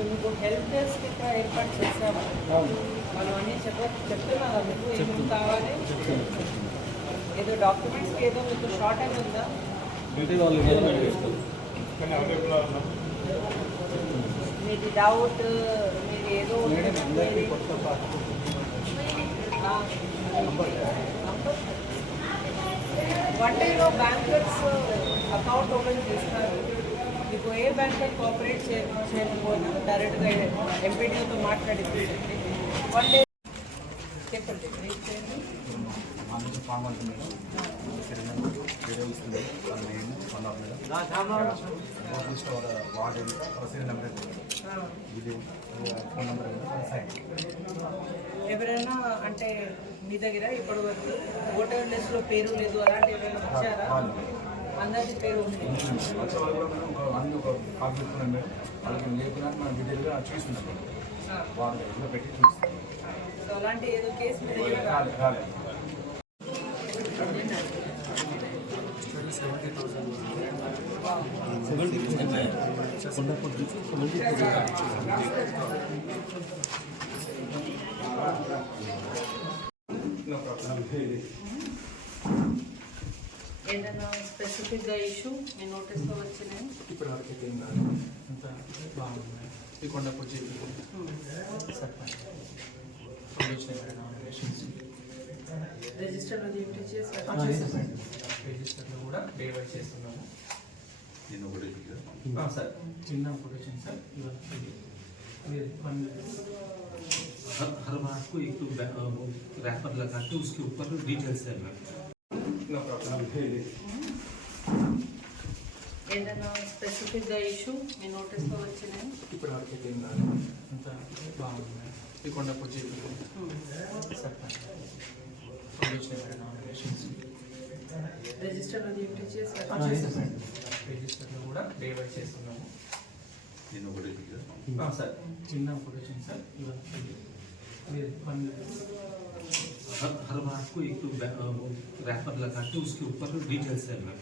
మీకు help desk ఇక్కడ ఏర్పాటు చేసాము వాళ్ళు అన్నీ చెప్ప చెప్తున్నారా మీకు ఏమేమి కావాలి? ఏదో డాక్యుమెంట్స్కి ఏదో మీకు షార్ట్ టైం ఉందా? మీది డౌట్ మీరు ఏదో ఆ, వన్ డేలో బ్యాంకర్స్ అకౌంట్ ఓపెన్ చేస్తారు. మీకు ఏ బ్యాంకర్ కోఆపరేట్ చే చేయకపోయినా డైరెక్ట్గా ఎంపీడీతో మాట్లాడింది వన్ డే చెప్పండి. రీచ్ ఎవరైనా అంటే మీ దగ్గర ఇప్పటి వరకు ఓటర్ లిస్ట్లో పేరు లేదు అలాంటి ఎవరైనా వచ్చారా? పేరు ఉంది. వచ్చే వాళ్ళు కూడా మేడం ఒక అన్ని ఒక కాపీ పెట్టుకున్నాం మేడం వాళ్ళకి లేకున్నా మనం డీటెయిల్గా చూస్తున్నాం మేడం వాళ్ళు ఇంట్లో పెట్టి చూస్తాం సో అలాంటి ఏదో కేసు మీద రాలేదు రాలేదు నో ప్రాబ్లం ఏదైనా స్పెసిఫిక్గా ఇష్యూ మీ నోటీస్లో వచ్చినాయి ఇప్పటి వరకు అయితే ఏం కాదు అంతా బాగుంది ఈ Kondapur GP sarpanch foundation nominations రిజిస్టర్లో చేసి చేశారు రిజిస్టర్లో కూడా డే వైజ్ చేస్తున్నాము నేను ఒకటి ఆ, సార్ చిన్న ఒకటి వచ్చింది సార్ ఇవాళ ఇది ఇది వన్ हर हर बार को एक तो रैपर लगा के उसके ऊपर डिटेल्स है मैम నో ప్రాబ్లం ఏదైనా స్పెసిఫిక్గా ఇష్యూ మీ నోటీస్లో వచ్చినాయి ఇప్పటి వరకు అయితే ఏం కాదు అంతా బాగుంది ఈ Kondapur GP sarpanch foundation nominations రిజిస్టర్లో చేసి చేశారు రిజిస్టర్లో కూడా డే వైజ్ చేస్తున్నాము నేను ఒకటి ఆ, సార్ చిన్న ఒకటి వచ్చింది సార్ ఇవాళ ఇది ఇది వన్ हर हर बार को एक तो रैपर लगा के उसके ऊपर डिटेल्स है मैम